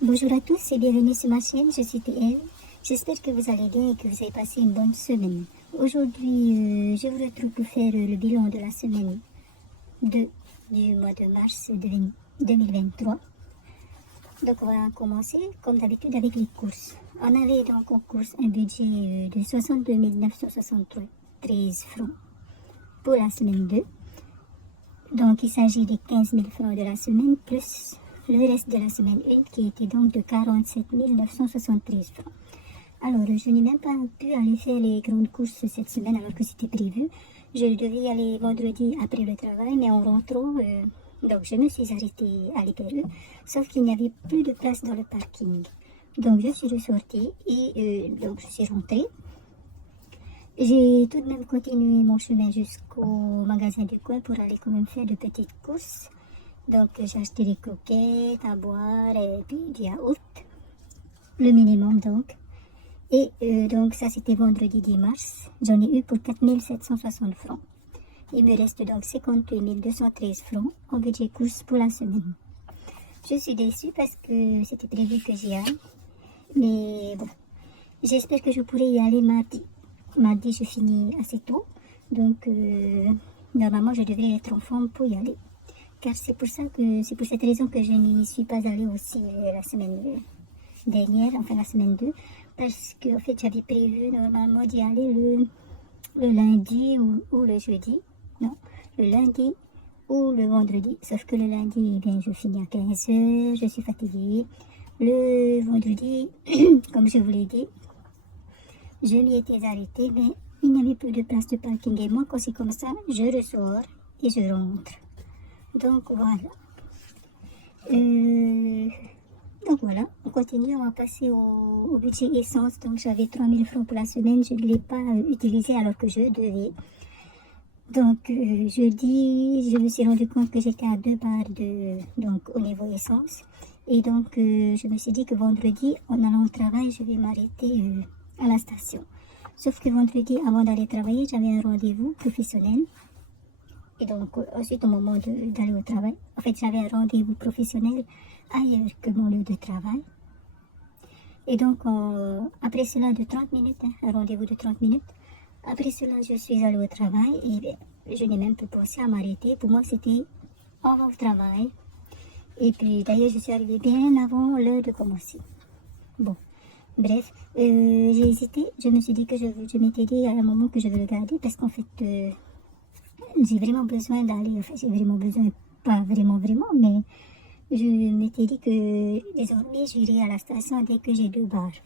Bonjour à tous et bienvenue sur ma chaîne, je suis TM. J'espère que vous allez bien et que vous avez passé une bonne semaine. Aujourd'hui, je vous retrouve pour faire le bilan de la semaine 2 du mois de mars 2023. Donc on va commencer comme d'habitude avec les courses. On avait donc en course un budget de 62 973 francs pour la semaine 2. Donc il s'agit des 15 000 francs de la semaine plus le reste de la semaine 1 qui était donc de 47 973 francs. Alors je n'ai même pas pu aller faire les grandes courses cette semaine alors que c'était prévu. Je devais y aller vendredi après le travail, mais en rentrant, donc je me suis arrêtée à l'Hyper-E, sauf qu'il n'y avait plus de place dans le parking. Donc je suis ressortie et donc je suis rentrée. J'ai tout de même continué mon chemin jusqu'au magasin du coin pour aller quand même faire de petites courses. Donc j'ai acheté des coquettes à boire et puis du yaourt, le minimum donc. Et donc ça c'était vendredi 10 mars, j'en ai eu pour 4 760 francs. Il me reste donc 58 213 francs en budget course pour la semaine. Je suis déçue parce que c'était prévu que j'y aille, mais bon, j'espère que je pourrai y aller mardi. Mardi je finis assez tôt, donc normalement je devrais être en forme pour y aller. Car c'est pour cette raison que je n'y suis pas allée aussi la semaine dernière, enfin la semaine 2, parce que en fait j'avais prévu normalement d'y aller le lundi ou le jeudi, non, le lundi ou le vendredi, sauf que le lundi, eh bien, je finis à 15h, je suis fatiguée. Le vendredi, comme je vous l'ai dit, je m'y étais arrêtée, mais il n'y avait plus de place de parking, et moi quand c'est comme ça, je ressors et je rentre. Donc voilà. Donc voilà, on continue, on va passer au budget essence. Donc j'avais 3000 francs pour la semaine, je ne l'ai pas utilisé alors que je devais. Donc jeudi, je me suis rendu compte que j'étais à 2 bars donc, au niveau essence. Et donc je me suis dit que vendredi, en allant au travail, je vais m'arrêter à la station. Sauf que vendredi, avant d'aller travailler, j'avais un rendez-vous professionnel. Et donc, ensuite, au moment d'aller au travail, en fait, j'avais un rendez-vous professionnel ailleurs que mon lieu de travail. Et donc, après cela de 30 minutes, un rendez-vous de 30 minutes, après cela, je suis allée au travail et je n'ai même pas pensé à m'arrêter. Pour moi, c'était on va au travail. Et puis, d'ailleurs, je suis arrivée bien avant l'heure de commencer. Bon, bref, j'ai hésité. Je me suis dit que je m'étais dit à un moment que je vais le garder parce qu'en fait... j'ai vraiment besoin d'aller, enfin j'ai vraiment besoin, pas vraiment, mais je m'étais dit que désormais j'irai à la station dès que j'ai 2 bars.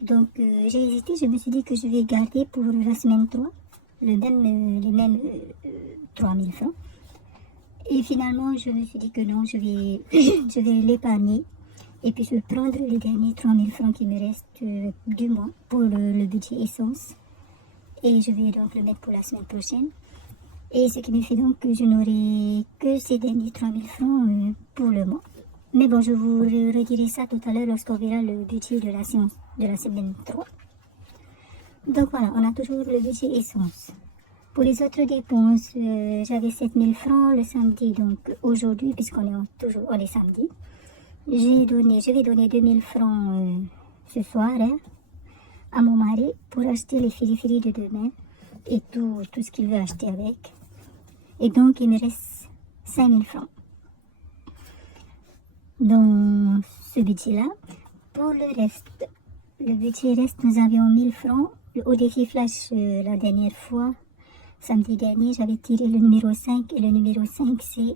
Donc j'ai hésité, je me suis dit que je vais garder pour la semaine 3, les mêmes 3000 francs. Et finalement je me suis dit que non, je vais l'épargner et puis je vais prendre les derniers 3000 francs qui me restent du mois pour le budget essence. Et je vais donc le mettre pour la semaine prochaine. Et ce qui me fait donc que je n'aurai que ces derniers 3000 francs pour le mois. Mais bon, je vous redirai ça tout à l'heure lorsqu'on verra le budget de la séance de la semaine 3. Donc voilà, on a toujours le budget essence. Pour les autres dépenses, j'avais 7000 francs le samedi, donc aujourd'hui, puisqu'on est samedi. Je vais donner 2000 francs ce soir à mon mari pour acheter les fili de demain et tout ce qu'il veut acheter avec. Et donc, il me reste 5000 francs dans ce budget-là. Pour le reste, le budget reste, nous avions 1000 francs. Au défi flash, la dernière fois, samedi dernier, j'avais tiré le numéro 5. Et le numéro 5, c'est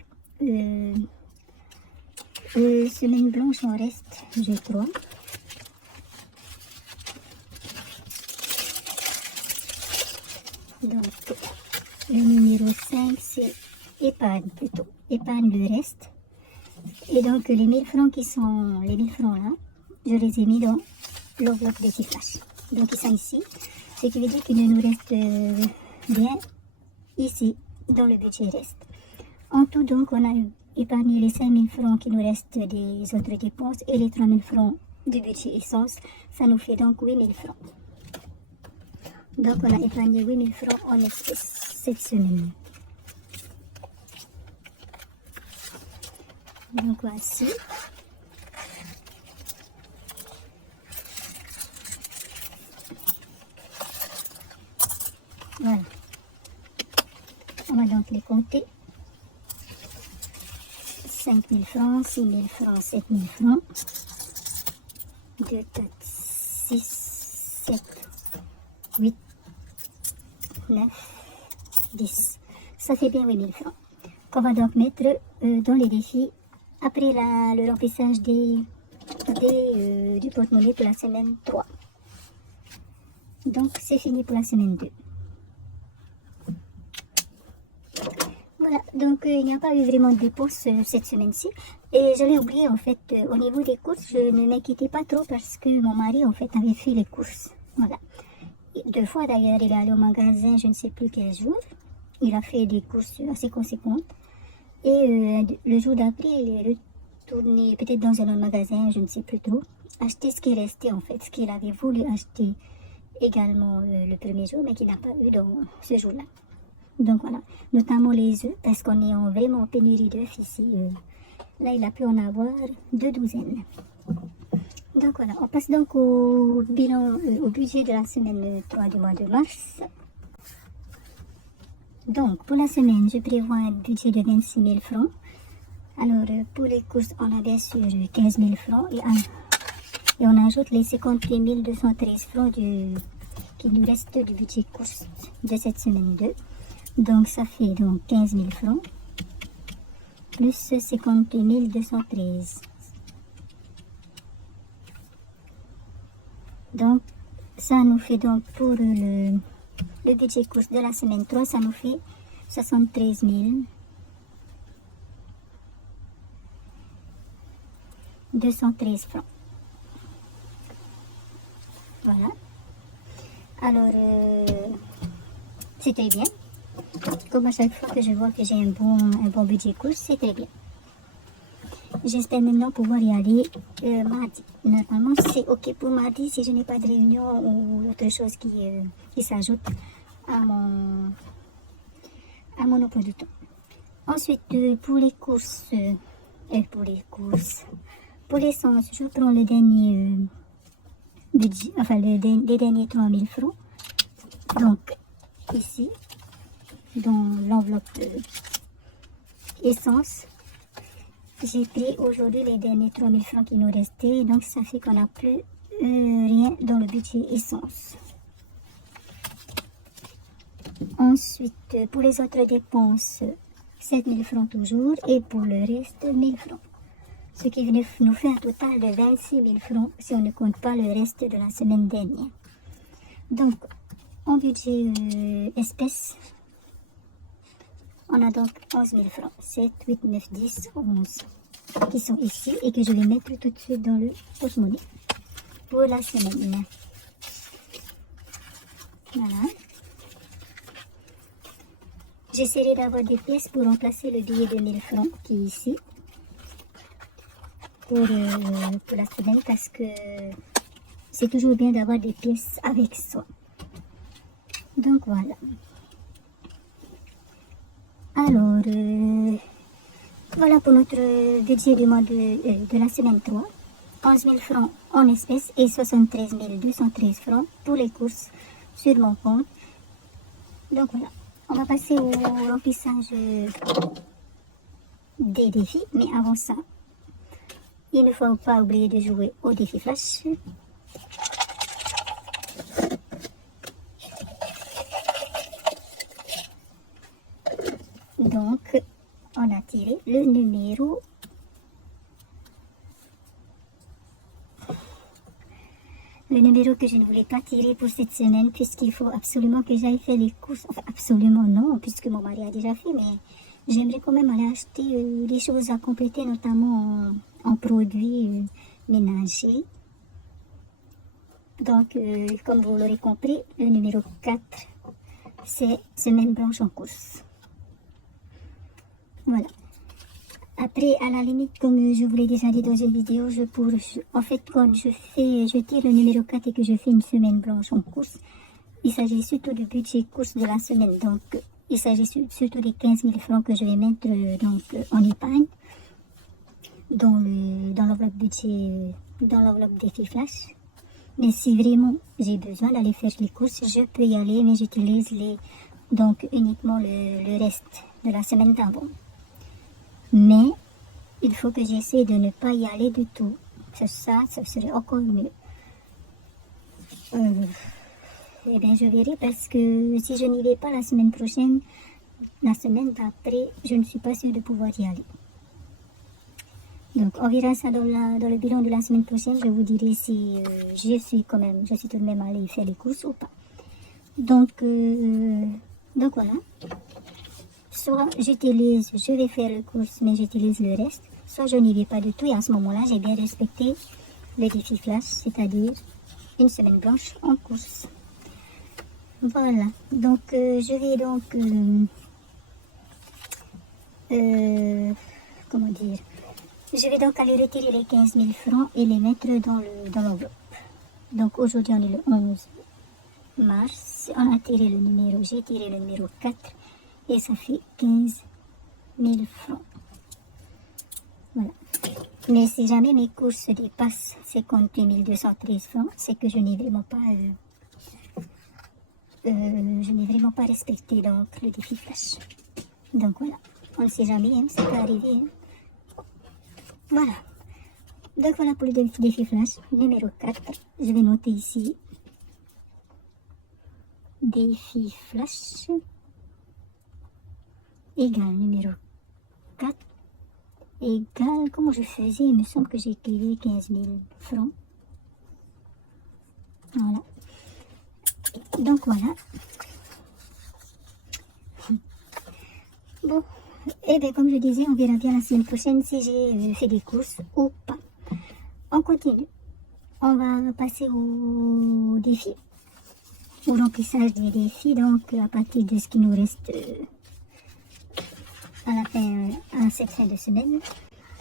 semaine blanche en reste, je crois. Donc, le numéro 5, c'est épargne plutôt. Épargne le reste. Et donc, les 1000 francs les 1000 francs là, je les ai mis dans l'enveloppe des flash. Donc, ils sont ici. Ce qui veut dire qu'il ne nous reste rien ici, dans le budget reste. En tout, donc, on a épargné les 5000 francs qui nous restent des autres dépenses et les 3000 francs du budget essence. Ça nous fait donc 8000 francs. Donc, on a épargné 8000 francs en espèces cette semaine. Donc, voici. On va donc les compter. 5 000 francs, 6 000 francs, 7 000 francs. 2, 4, 6, 7, 8, 9, 10. Ça fait bien 8 000 francs. Qu'on va donc mettre dans les défis après le remplissage du porte-monnaie pour la semaine 3. Donc c'est fini pour la semaine 2. Voilà, donc il n'y a pas eu vraiment de dépenses cette semaine-ci. Et je l'ai oublié en fait, au niveau des courses, je ne m'inquiétais pas trop parce que mon mari en fait avait fait les courses. Voilà. Et 2 fois d'ailleurs, il est allé au magasin, je ne sais plus quel jour. Il a fait des courses assez conséquentes. Et le jour d'après, il est retourné peut-être dans un autre magasin, je ne sais plus trop, acheter ce qui restait en fait, ce qu'il avait voulu acheter également le premier jour, mais qu'il n'a pas eu dans ce jour-là. Donc voilà, notamment les œufs, parce qu'on est vraiment en pénurie d'œufs ici. Là, il a pu en avoir 2 douzaines. Donc voilà, on passe donc au bilan, au budget de la semaine 3 du mois de mars. Donc pour la semaine, je prévois un budget de 26 000 francs. Alors pour les courses, on a bien sûr 15 000 francs et on ajoute les 58 213 francs qui nous reste du budget course de cette semaine 2. Donc ça fait donc 15 000 francs plus 58 213. Donc ça nous fait donc pour le budget course de la semaine 3, ça nous fait 73 213 francs. Voilà. Alors c'est très bien. Comme à chaque fois que je vois que j'ai un bon budget course, c'est très bien. J'espère maintenant pouvoir y aller mardi. Normalement, c'est ok pour mardi si je n'ai pas de réunion ou autre chose qui s'ajoute à mon emploi du temps. Ensuite, pour l'essence, je prends le dernier budget, enfin les derniers 3 000 francs. Donc, ici, dans l'enveloppe essence, j'ai pris aujourd'hui les derniers 3 000 francs qui nous restaient, donc ça fait qu'on n'a plus rien dans le budget essence. Ensuite, pour les autres dépenses, 7 000 francs toujours, et pour le reste, 1 000 francs. Ce qui nous fait un total de 26 000 francs si on ne compte pas le reste de la semaine dernière. Donc, en budget espèces, on a donc 11 000 francs, 7, 8, 9, 10, 11, qui sont ici et que je vais mettre tout de suite dans le porte-monnaie pour la semaine. Voilà. J'essaierai d'avoir des pièces pour remplacer le billet de 1 000 francs qui est ici pour la semaine parce que c'est toujours bien d'avoir des pièces avec soi. Donc voilà. Alors, voilà pour notre budget du mois de la semaine 3. 11 000 francs en espèces et 73 213 francs pour les courses sur mon compte. Donc voilà, on va passer au remplissage des défis. Mais avant ça, il ne faut pas oublier de jouer au défi flash. Donc, on a tiré le numéro 'Le numéro que je ne voulais pas tirer pour cette semaine puisqu'il faut absolument que j'aille faire les courses. Enfin, absolument non, puisque mon mari a déjà fait, mais j'aimerais quand même aller acheter des choses à compléter, notamment en produits ménagers. Donc, comme vous l'aurez compris, le numéro 4, c'est semaine blanche en course. Voilà. Après, à la limite, comme je vous l'ai déjà dit dans une vidéo, en fait, quand je tire le numéro 4 et que je fais une semaine blanche en course, il s'agit surtout du budget course de la semaine. Donc, il s'agit surtout des 15 000 francs que je vais mettre en épargne dans l'enveloppe budget, dans l'enveloppe défi flash. Mais si vraiment j'ai besoin d'aller faire les courses, je peux y aller, mais j'utilise les donc uniquement le reste de la semaine d'avant. Mais il faut que j'essaie de ne pas y aller du tout. Ça serait encore mieux. Eh bien, je verrai parce que si je n'y vais pas la semaine prochaine, la semaine d'après, je ne suis pas sûre de pouvoir y aller. Donc, on verra ça dans le bilan de la semaine prochaine. Je vous dirai si je suis tout de même allée faire les courses ou pas. Donc voilà. Soit j'utilise, je vais faire les courses, mais j'utilise le reste. Soit je n'y vais pas du tout et à ce moment-là, j'ai bien respecté le défi flash, c'est-à-dire une semaine blanche en course. Voilà. Donc, je vais donc... comment dire, je vais donc aller retirer les 15 000 francs et les mettre dans l'enveloppe. Donc aujourd'hui on est le 11 mars, on a tiré le numéro, j'ai tiré le numéro 4 et ça fait 15 000 francs. Voilà. Mais si jamais mes courses dépassent 58 213 francs, c'est que je n'ai vraiment pas respecté donc le défi flash. Donc voilà. On ne sait jamais, hein, ça peut arriver. Hein. Voilà. Donc voilà pour le défi flash numéro 4. Je vais noter ici. Défi flash égal numéro 4 égal, comment je faisais, il me semble que j'écrivais 15 000 francs. Voilà. Donc voilà. Bon. Et bien, comme je disais, on verra bien la semaine prochaine si j'ai fait des courses ou pas. On continue. On va passer au défi, au remplissage des défis. Donc, à partir de ce qui nous reste à cette fin de semaine.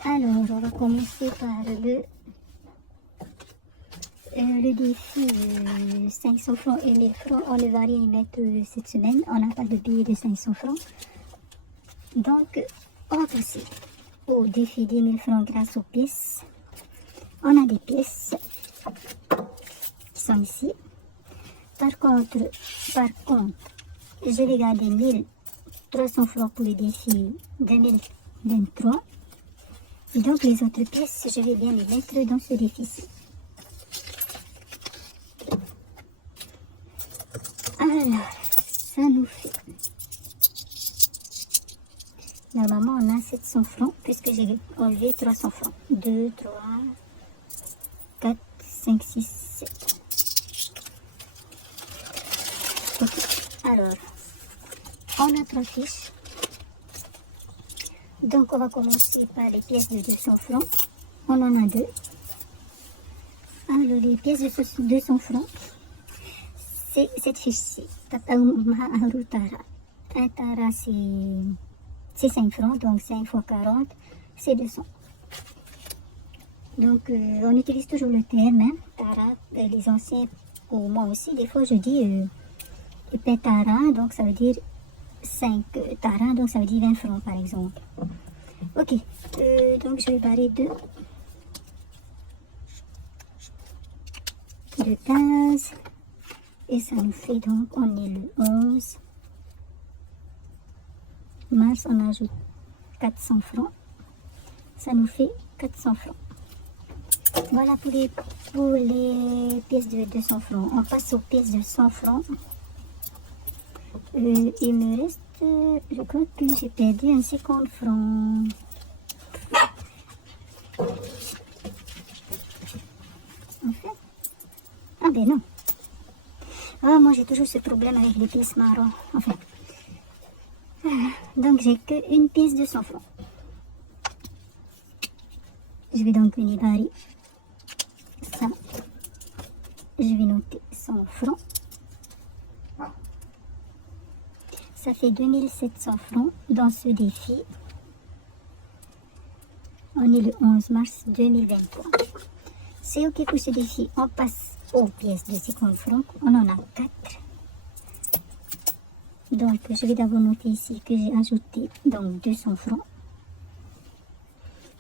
Alors, on va commencer par le défi 500 francs et 1000 francs. On ne va rien y mettre cette semaine. On n'a pas de billet de 500 francs. Donc, on va passer au défi 10 000 francs grâce aux pièces. On a des pièces qui sont ici. Par contre, je vais garder 1300 francs pour le défi 2023. Et donc, les autres pièces, je vais bien les mettre dans ce défi-ci. Alors, ça nous fait... Normalement, on a 700 francs puisque j'ai enlevé 300 francs. 2, 3, 4, 5, 6, 7. Ok. Alors, on a 3 fiches. Donc, on va commencer par les pièces de 200 francs. On en a 2. Alors, les pièces de 200 francs, c'est cette fiche-ci. Tataoumaharu Tara. Un Tara, c'est 5 francs, donc 5 fois 40, c'est 200. Donc, on utilise toujours le terme, hein, Tara, les anciens, ou moi aussi, des fois je dis Tara, donc ça veut dire 5 Tara, donc ça veut dire 20 francs par exemple. Ok, donc je vais barrer 2 cases, et ça nous fait donc, on est le 11 mars, on ajoute 400 francs, ça nous fait 400 francs. Voilà pour les pièces de 200 francs. On passe aux pièces de 100 francs. Il me reste, je crois que j'ai perdu un 50 francs. En fait, ah ben non. Ah, moi j'ai toujours ce problème avec les pièces marron. Enfin. Donc j'ai qu'une pièce de 100 francs. Je vais donc venir barrer ça. Je vais noter 100 francs. Ça fait 2700 francs dans ce défi. On est le 11 mars 2023. C'est ok pour ce défi. On passe aux pièces de 50 francs. On en a 4. Donc, je vais d'abord noter ici que j'ai ajouté donc 200 francs.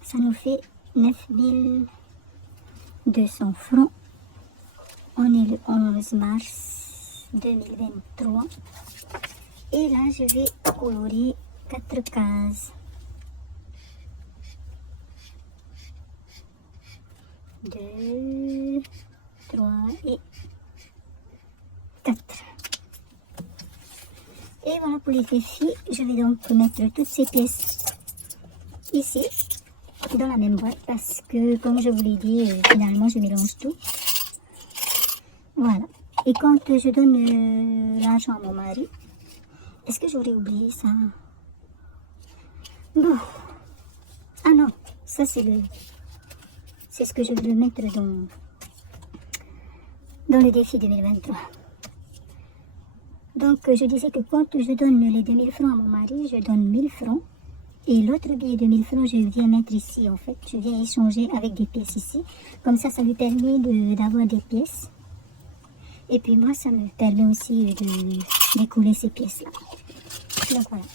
Ça nous fait 9200 francs. On est le 11 mars 2023. Et là, je vais colorer 4 cases. 2, 3 et 4. Et voilà pour les défis. Je vais donc mettre toutes ces pièces ici, dans la même boîte, parce que, comme je vous l'ai dit, finalement, je mélange tout. Voilà. Et quand je donne l'argent à mon mari, est-ce que j'aurais oublié ça? Bon. Ah non, ça c'est ce que je veux mettre dans le défi 2023. Donc, je disais que quand je donne les 2000 francs à mon mari, je donne 1000 francs. Et l'autre billet de 1000 francs, je viens mettre ici, en fait. Je viens échanger avec des pièces ici. Comme ça lui permet d'avoir des pièces. Et puis moi, ça me permet aussi d'écouler ces pièces-là. Donc, voilà.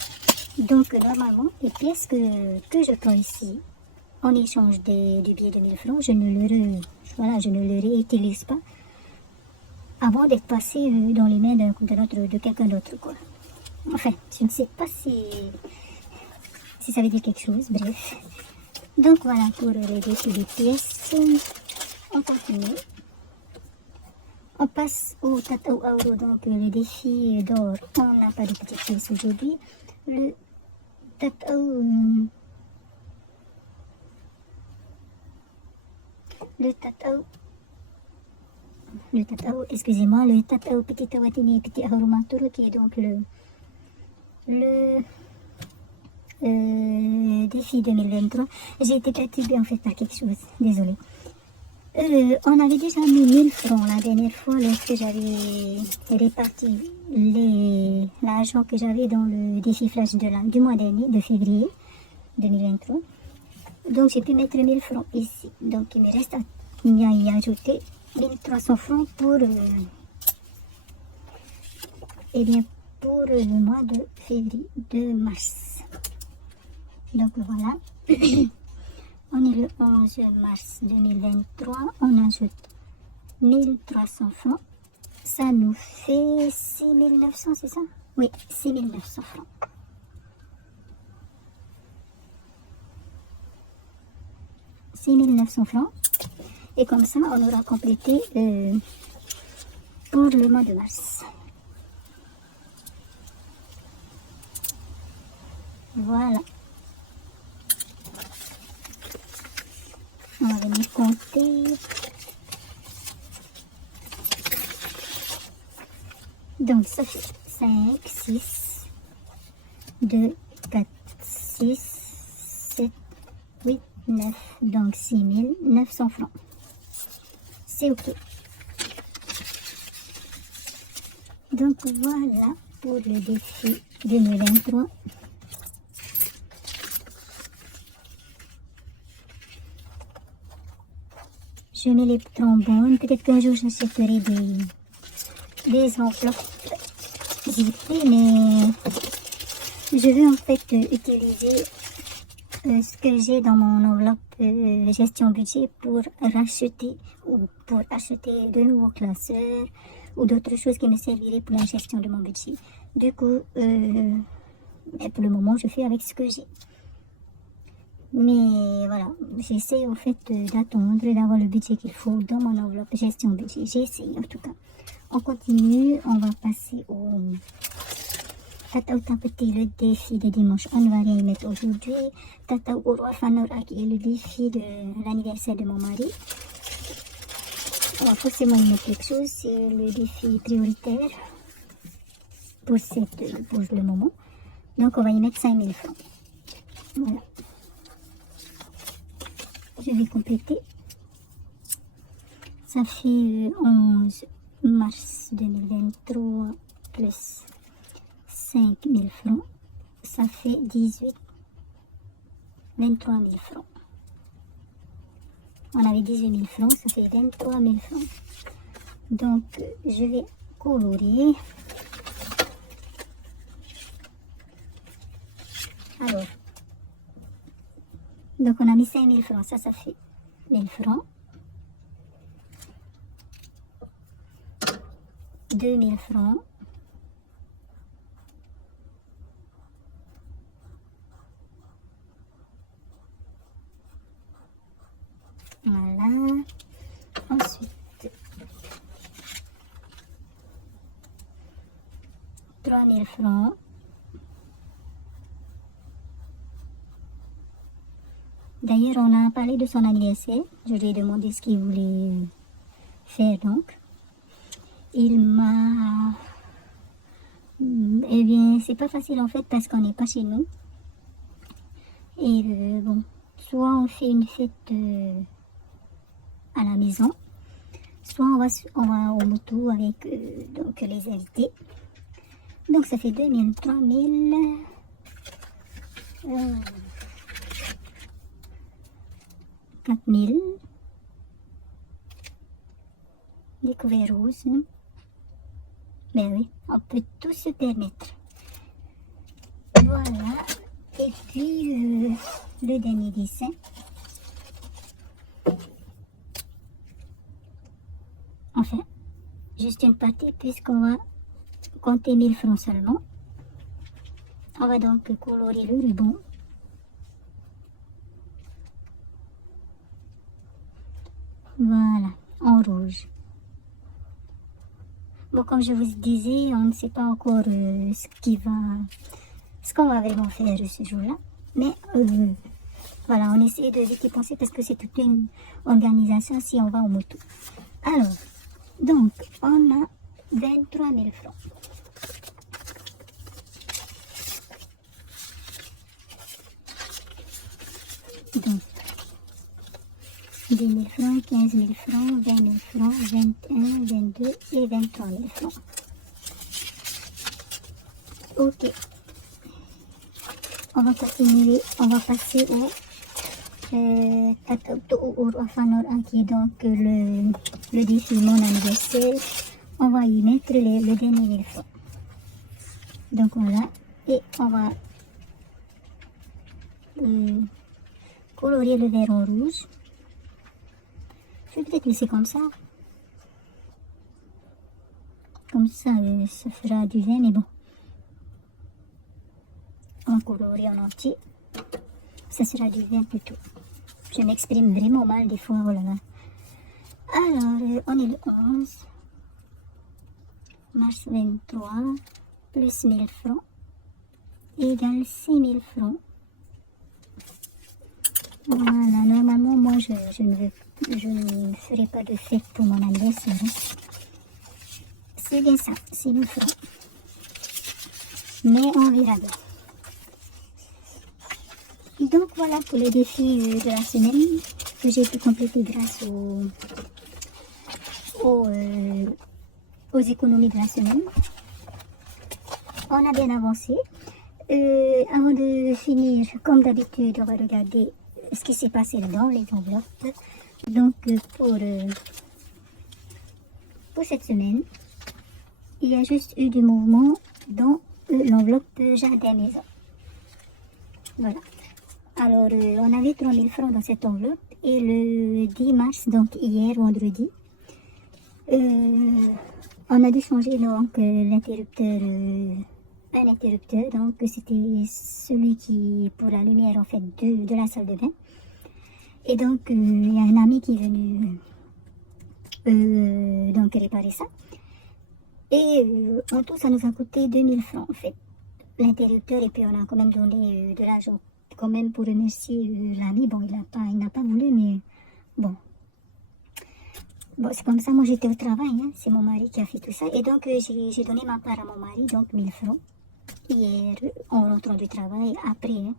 Donc, normalement, les pièces que je prends ici, en échange du billet de 1000 francs, je ne le réutilise pas avant d'être passé dans les mains de quelqu'un d'autre, quoi. Enfin, je ne sais pas si ça veut dire quelque chose, bref. Donc voilà pour les défis des pièces. On continue. On passe au Tatao Auro, donc le défi d'or. On n'a pas de petites pièces aujourd'hui. Le Tatao... excusez-moi, le Tatao Petit Tawatini Petit Auro Maturo, qui est donc le défi 2023. J'ai été perturbée en fait par quelque chose, désolée. On avait déjà mis 1000 francs la dernière fois lorsque j'avais réparti l'argent que j'avais dans le défi flash du mois dernier, de février 2023. Donc j'ai pu mettre 1000 francs ici. Donc il me reste à y ajouter 1300 francs pour, pour le mois de février, de mars. Donc voilà. On est le 11 mars 2023, on ajoute 1300 francs, ça nous fait 6900, c'est ça? Oui, 6900 francs. Et comme ça, on aura complété pour le mois de mars. Voilà. On va venir compter. Donc ça fait 5, 6, 2, 4, 6, 7, 8, 9. Donc 6900 francs. C'est ok. Donc voilà pour le défi 2023. Je mets les trombones. Peut-être qu'un jour j'achèterai des enveloppes zippées, mais je veux en fait utiliser ce que j'ai dans mon enveloppe gestion budget pour racheter ou pour acheter de nouveaux classeurs ou d'autres choses qui me serviraient pour la gestion de mon budget. Du coup, pour le moment, je fais avec ce que j'ai. Mais voilà, j'essaie en fait d'attendre, d'avoir le budget qu'il faut dans mon enveloppe gestion budget. J'essaie en tout cas. On continue, on va passer au Tatao Tapeti, le défi de dimanche. On va rien y mettre aujourd'hui. Tatao Urwa Fanora, qui est le défi de l'anniversaire de mon mari. On va forcément y mettre quelque chose, c'est le défi prioritaire pour le moment. Donc on va y mettre 5000 francs. Voilà. Je vais compléter. Ça fait 11 mars 2023 plus 5000 francs. Ça fait 23 000 francs. On avait 18 000 francs, ça fait 23 000 francs. Donc, je vais colorer. Alors, donc on a mis 5 000 francs, ça fait 1000 francs. 2000 francs. 3000 francs. D'ailleurs, on a parlé de son anniversaire. Je lui ai demandé ce qu'il voulait faire donc. Il m'a... Eh bien, c'est pas facile en fait parce qu'on n'est pas chez nous. Et bon, soit on fait une fête à la maison, soit on va au moto avec donc les invités. Donc ça fait 2000, 3000, 4000. Des couverts roses. Ben oui, on peut tout se permettre. Voilà. Et puis le dernier dessin. Enfin, juste une partie puisqu'on va compter 1000 francs seulement. On va donc colorer le ruban. Voilà, en rouge. Bon, comme je vous disais, on ne sait pas encore ce qu'on va vraiment faire ce jour-là. Mais voilà, on essaie de vite y penser parce que c'est toute une organisation si on va au moto. Alors, donc, on a 23 000 francs. Donc, 10 000 francs, 15 000 francs, 20 000 francs, 21, 22 et 23 000 francs. Ok. On va continuer, on va passer au qui est donc le défi mon anniversaire. On va y mettre le dernier 1000 francs. Donc voilà, et on va colorer le vert en rouge. Je vais peut-être laisser comme ça. Comme ça, ça fera du vin, mais bon. On va colorer en entier. Ça sera du vin plutôt. Je m'exprime vraiment mal des fois, oh là là. Alors, on est le 11 mars 23, plus 1000 francs, égale 6000 francs. Voilà, normalement, moi, je ne ferai pas de fête pour mon anniversaire. C'est bien ça, 6000 francs. Mais on verra bien. Donc voilà pour le défi de la semaine que j'ai pu compléter grâce aux économies de la semaine. On a bien avancé. Avant de finir, comme d'habitude, on va regarder ce qui s'est passé dans les enveloppes. Donc pour cette semaine, il y a juste eu du mouvement dans l'enveloppe Jardin Maison. Voilà. Alors, on avait 3000 francs dans cette enveloppe et le 10 mars, donc hier, vendredi, on a dû changer donc l'interrupteur, un interrupteur, donc c'était celui qui, pour la lumière en fait de la salle de bain. Et donc, il y a un ami qui est venu donc réparer ça. Et en tout, ça nous a coûté 2000 francs en fait, l'interrupteur, et puis on a quand même donné de l'argent quand même pour remercier l'ami. Bon, il n'a pas voulu, mais bon. Bon, c'est comme ça, moi j'étais au travail, hein. C'est mon mari qui a fait tout ça. Et donc j'ai donné ma part à mon mari, donc 1000 francs, hier, en rentrant du travail, après. Hein.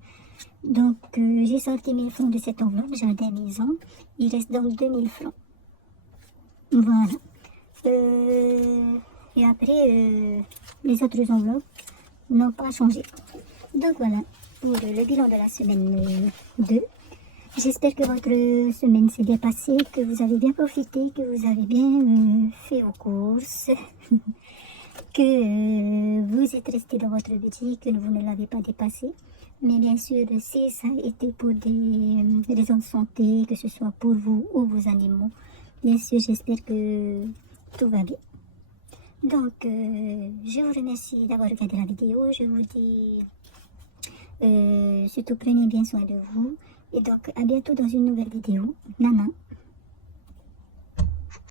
Donc j'ai sorti 1000 francs de cette enveloppe, Jardin Maison. Il reste donc 2000 francs. Voilà. Et après, les autres enveloppes n'ont pas changé. Donc voilà, pour le bilan de la semaine 2. J'espère que votre semaine s'est bien passée, que vous avez bien profité, que vous avez bien fait vos courses, que vous êtes resté dans votre budget, que vous ne l'avez pas dépassé. Mais bien sûr, si ça a été pour des raisons de santé, que ce soit pour vous ou vos animaux, bien sûr, j'espère que tout va bien. Donc, je vous remercie d'avoir regardé la vidéo. Je vous dis surtout prenez bien soin de vous. Et donc, à bientôt dans une nouvelle vidéo. Nana.